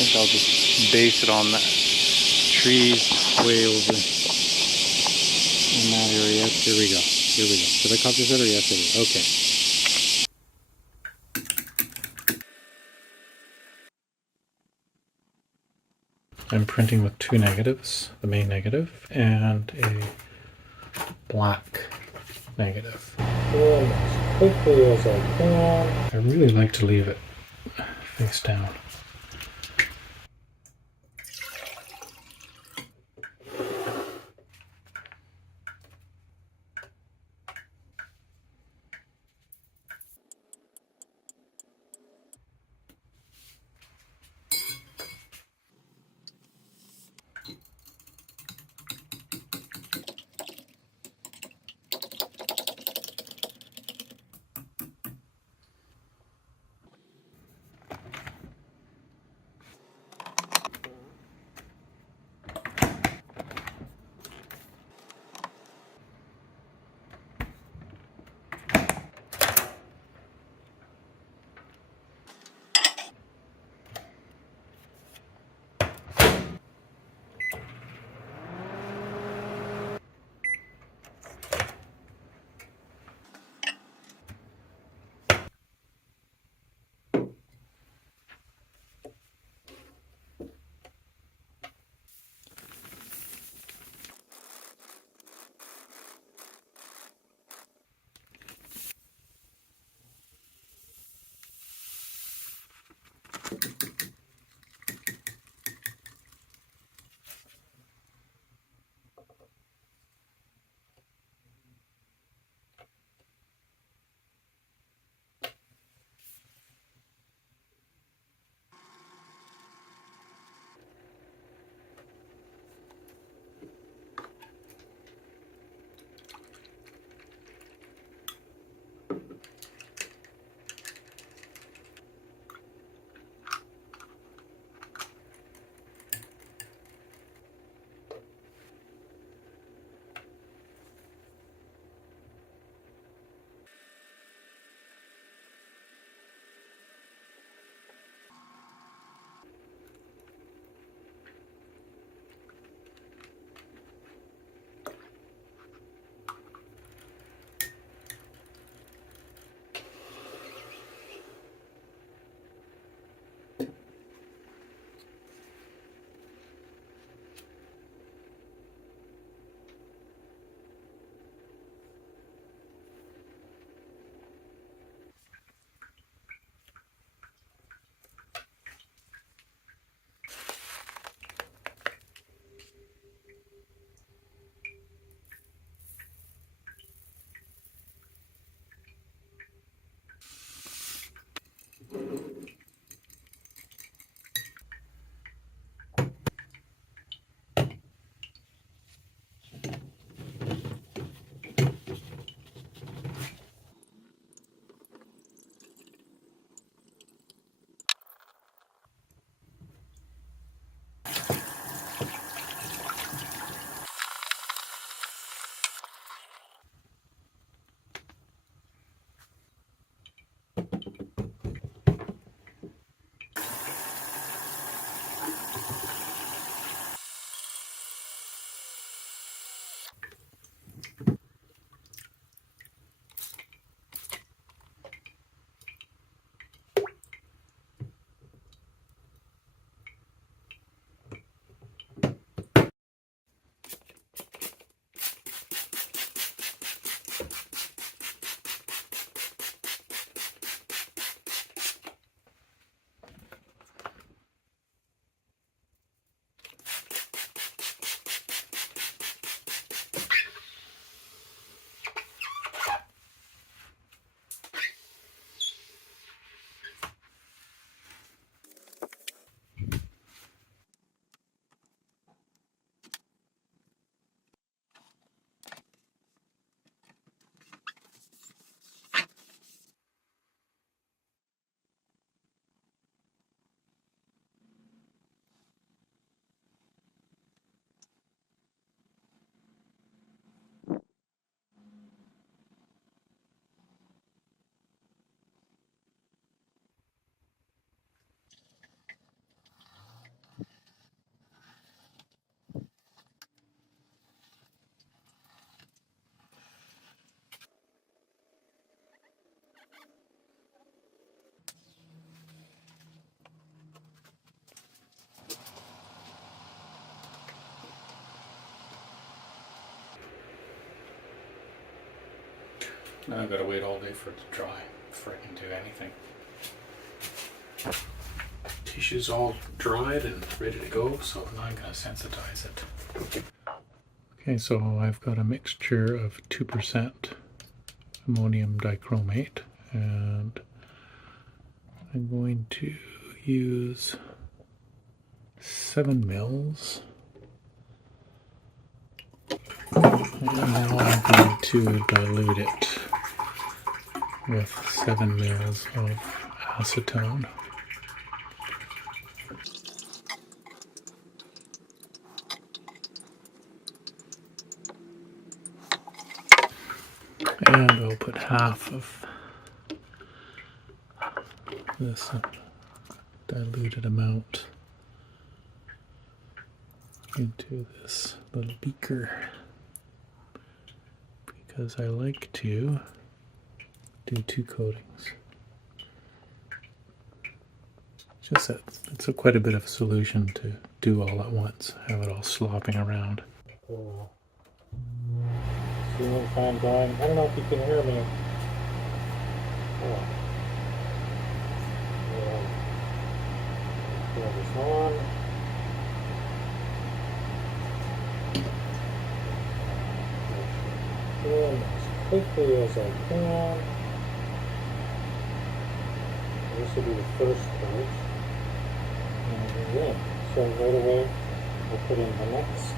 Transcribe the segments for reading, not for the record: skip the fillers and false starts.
think I'll just base it on that trees way over in that area. Here we go. Here we go. Did I copy that or yes I did? Okay. I'm printing with two negatives, the main negative and a black negative. As quickly as I can. I really like to leave it face down. Now I've got to wait all day for it to dry before I can do anything. Tissue's all dried and ready to go, so now I'm going to sensitize it. Okay, so I've got a mixture of 2% ammonium dichromate, and I'm going to use 7 mils. And now I'm going to dilute it with 7 mils of acetone. And I'll put half of this diluted amount into this little beaker, because I like to do 2 coatings. Just that it's quite a bit of solution to do all at once, have it all slopping around. Ceiling fan going. I don't know if you can hear me. Oh. Turn this on. And as quickly as I can. This will be the first coat. And then, so right away, we'll put in the next.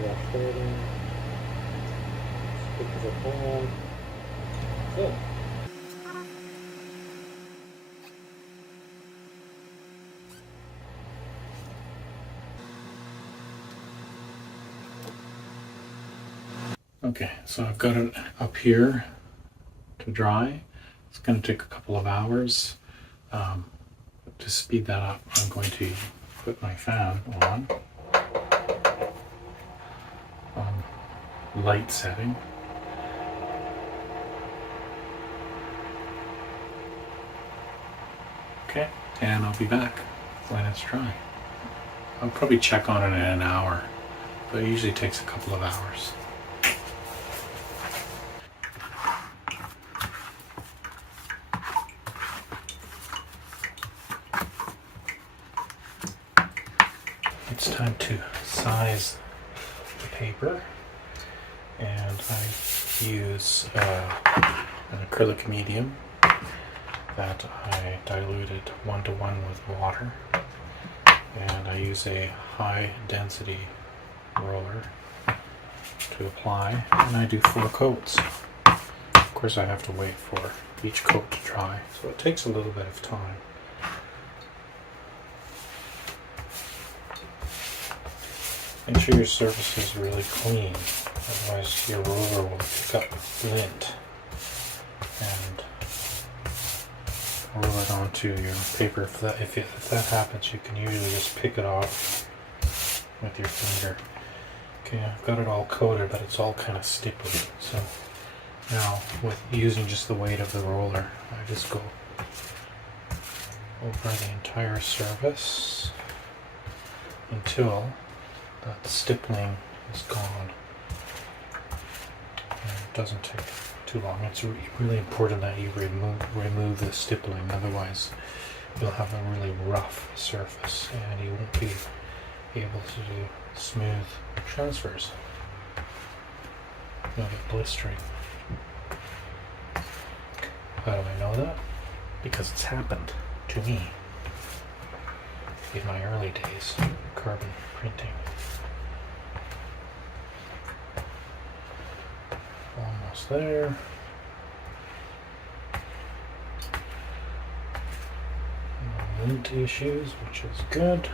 Brush it in as quick as I can. Good. Okay, so I've got it up here to dry. It's going to take a couple of hours. To speed that up, I'm going to put my fan on light setting. Okay, and I'll be back when it's dry. I'll probably check on it in an hour, but it usually takes a couple of hours. It's time to size the paper, and I use an acrylic medium that I diluted 1:1 with water, and I use a high density roller to apply, and I do 4 coats. Of course I have to wait for each coat to dry, so it takes a little bit of time. Make sure your surface is really clean, otherwise your roller will pick up lint and roll it onto your paper. If that happens, you can usually just pick it off with your finger. Okay, I've got it all coated, but it's all kind of stipply. So now, with using just the weight of the roller, I just go over the entire surface until that stippling is gone. And it doesn't take too long. It's really important that you remove the stippling, otherwise you'll have a really rough surface and you won't be able to do smooth transfers. You'll get blistering. How do I know that? Because it's happened to me in my early days carbon printing. Almost there. No lint issues, which is good.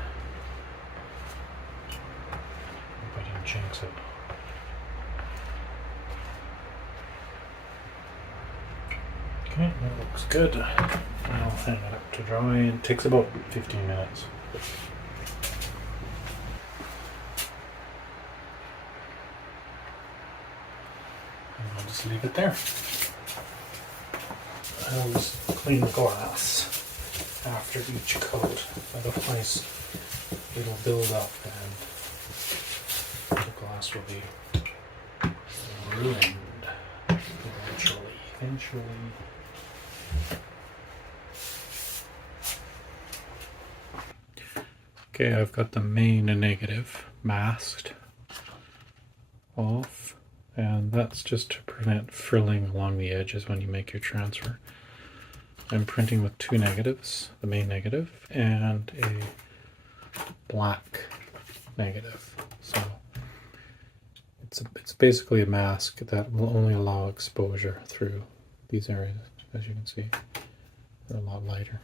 Hope I didn't jinx it. Okay, that looks good. I'll hang it up to dry. It takes about 15 minutes. I'll just leave it there. I'll just clean the glass after each coat, otherwise it'll build up and glass will be ruined eventually. Okay, I've got the main and negative masked off, and that's just to prevent frilling along the edges when you make your transfer. I'm printing with two negatives, the main negative and a black negative. So it's basically a mask that will only allow exposure through these areas. As you can see, they're a lot lighter.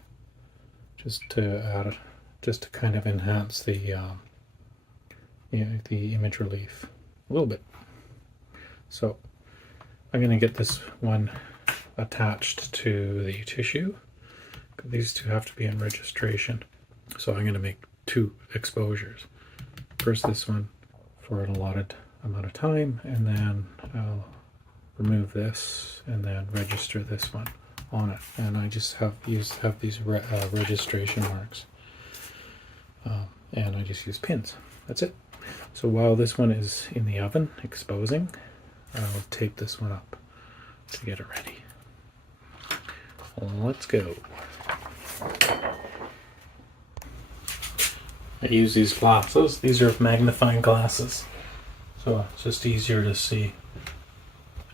Just to kind of enhance the image relief a little bit. So I'm going to get this one attached to the tissue. These two have to be in registration. So I'm going to make two exposures. First this one for an allotted amount of time, and then I'll remove this and then register this one on it. And I just have these registration marks. And I just use pins. That's it. So while this one is in the oven exposing, I'll tape this one up to get it ready. Let's go. I use these glasses. These are magnifying glasses, so it's just easier to see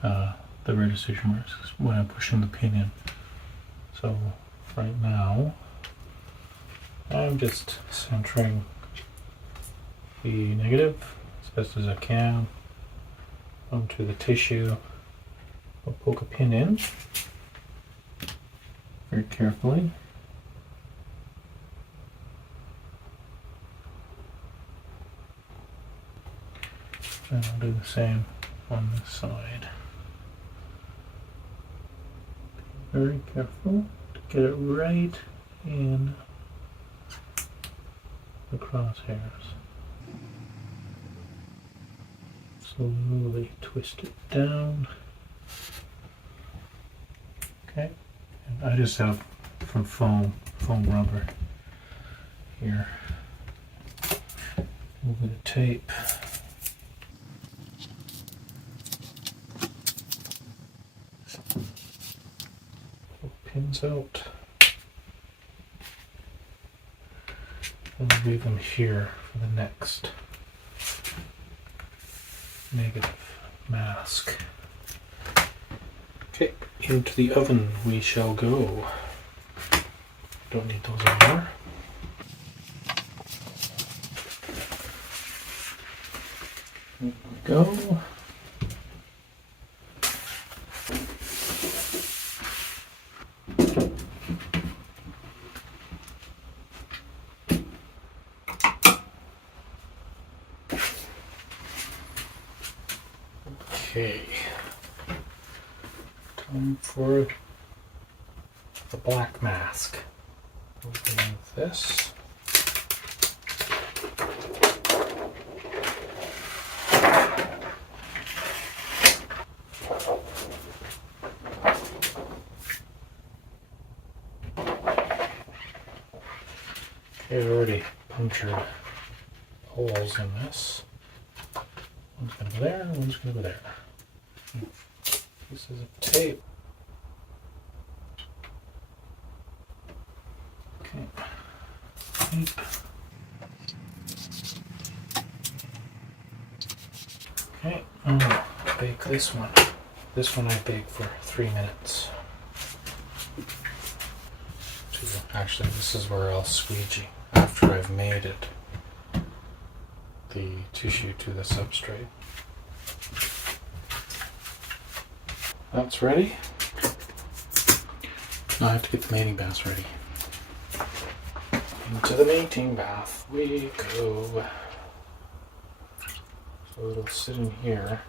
the registration marks when I'm pushing the pin in. So right now I'm just centering the negative as best as I can onto the tissue. I'll poke a pin in very carefully. And I'll do the same on this side. Very careful to get it right in the crosshairs. Slowly twist it down. Okay, and I just have from foam rubber here. A little bit of tape. Pull pins out. And I'll leave them here for the next negative mask. Okay, into the oven we shall go. Don't need those anymore. Here we go. Okay, time for the black mask. Open with this. Okay, I've already punctured holes in this. One's going to go there, one's going to go there. Pieces of tape. Okay. Tape. Okay, I'll bake this one. This one I bake for 3 minutes. Actually, this is where I'll squeegee after I've made it. The tissue to the substrate. That's ready. Now I have to get the mating bath ready. Into the mating bath we go. So it'll sit in here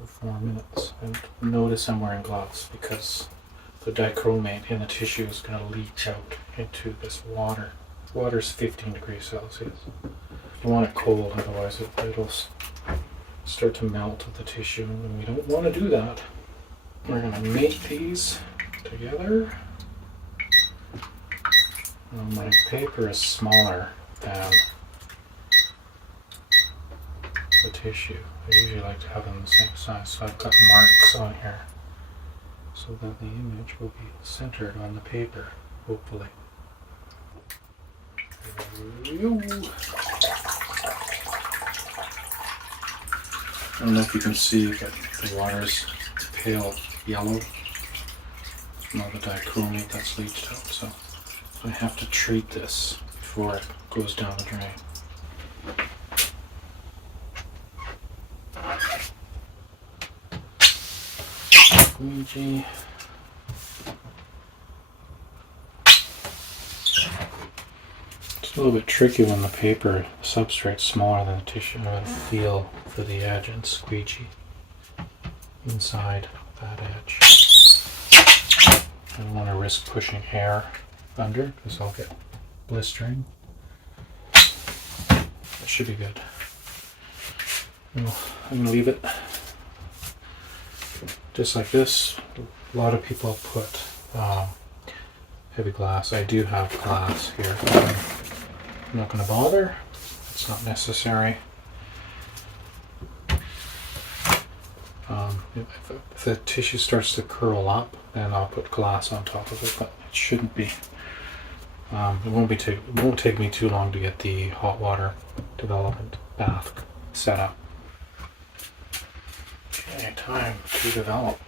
for 4 minutes. And notice I'm wearing gloves because the dichromate in the tissue is going to leach out into this water. Water's 15 degrees Celsius. You want it cold, otherwise it'll start to melt with the tissue, and we don't want to do that. We're going to mate these together. My paper is smaller than the tissue. I usually like to have them the same size, so I've got marks on here so that the image will be centered on the paper, hopefully. There we go. I don't know if you can see, but the water's pale yellow from all the dichromate that's leached out, so I have to treat this before it goes down the drain. Squeegee. It's a little bit tricky when the paper substrate's smaller than the tissue. I'm going to feel for the edge and squeegee inside that edge. I don't want to risk pushing air under because I'll get blistering. That should be good. Well, I'm going to leave it just like this. A lot of people put heavy glass. I do have glass here. I'm not going to bother. It's not necessary. If the tissue starts to curl up, then I'll put glass on top of it, but it shouldn't be. It won't take me too long to get the hot water development bath set up. Okay, time to develop.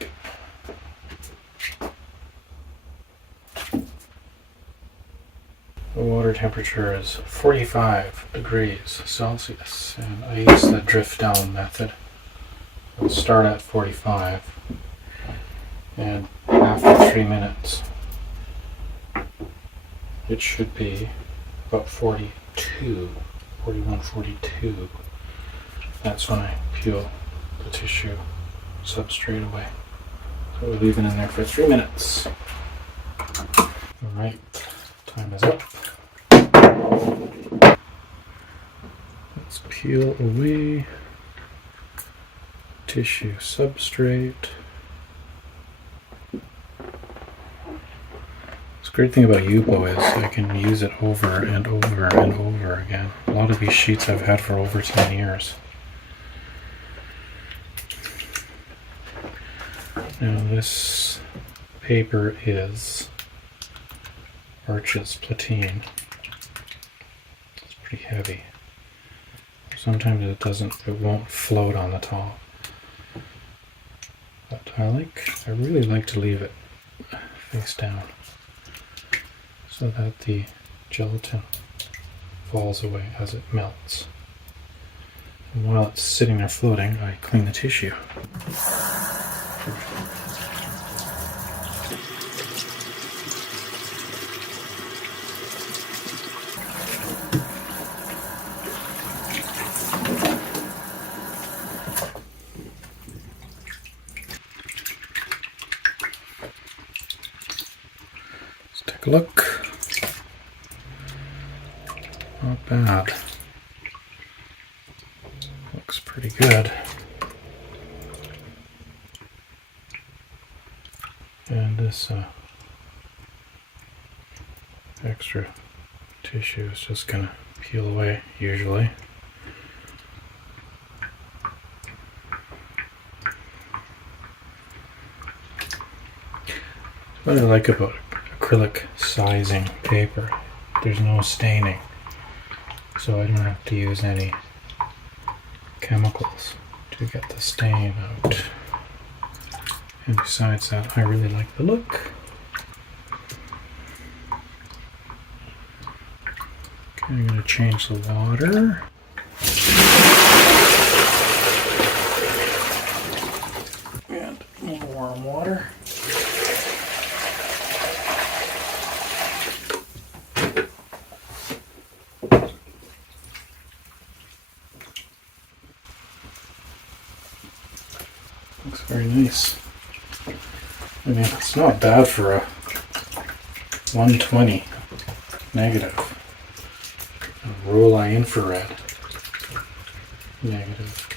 The water temperature is 45 degrees Celsius, and I use the drift down method. I'll start at 45, and after 3 minutes, it should be about 42, 41, 42. That's when I peel the tissue substrate away. So we'll leave it in there for 3 minutes. Alright, time is up. Let's peel away tissue substrate. The great thing about Yupo is I can use it over and over and over again. A lot of these sheets I've had for over 10 years. Now this paper is Arches Platine. It's pretty heavy. Sometimes it won't float on the top. But I really like to leave it face down so that the gelatin falls away as it melts. And while it's sitting there floating, I clean the tissue. Take a look. Not bad. Looks pretty good. And this extra tissue is just going to peel away usually. What I like about acrylic sizing paper, there's no staining, so I don't have to use any chemicals to get the stain out. And besides that, I really like the look. Okay, I'm going to change the water. And a little warm water. Looks very nice. I mean, it's not bad for a 120 negative. A Rollei infrared negative.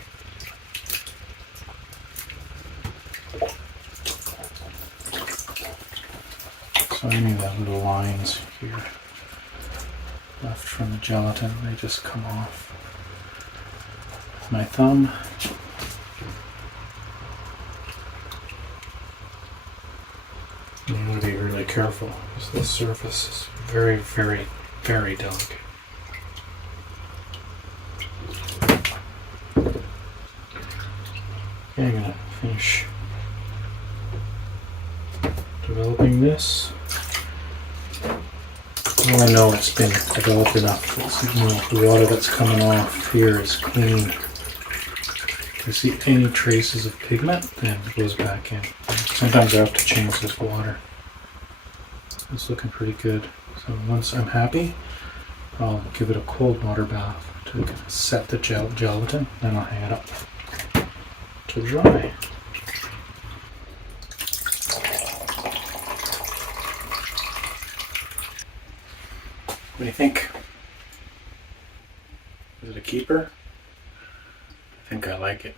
So any of the little lines here left from the gelatin, they just come off. my thumb. You want to be really careful because this surface is very, very, very delicate. Okay, I'm going to finish developing this. Now I know it's been developed enough. The water that's coming off here is clean. If I see any traces of pigment, then it goes back in. Sometimes I have to change this water. It's looking pretty good. So once I'm happy, I'll give it a cold water bath to set the gelatin, then I'll hang it up to dry. What do you think? Is it a keeper? I think I like it.